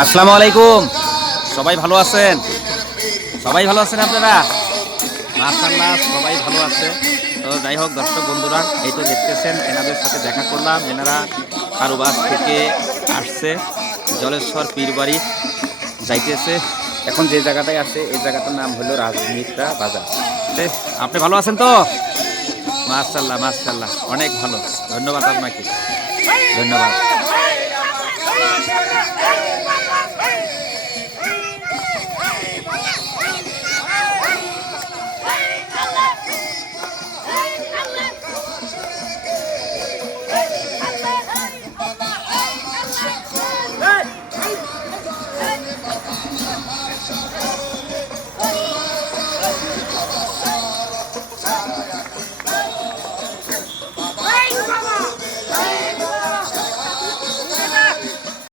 আসসালামু আলাইকুম। সবাই ভালো আছেন? সবাই ভালো আছেন আপনারা? মাশাআল্লাহ সবাই ভালো আছে। তো যাই হোক দর্শক বন্ধুরা, এই তো দেখতেছেন এনাদের সাথে দেখা করলাম। এনারা কারুবাস থেকে আসছে, জলেশ্বর পীরবাড়ি যাইতেছে। এখন যে জায়গাটায় আছে এই জায়গাটার নাম হলো রাজমিত্রা বাজার। আপনি ভালো আছেন তো? মাশাআল্লাহ মাশাআল্লাহ, অনেক ভালো। ধন্যবাদ আপনাকে, ধন্যবাদ।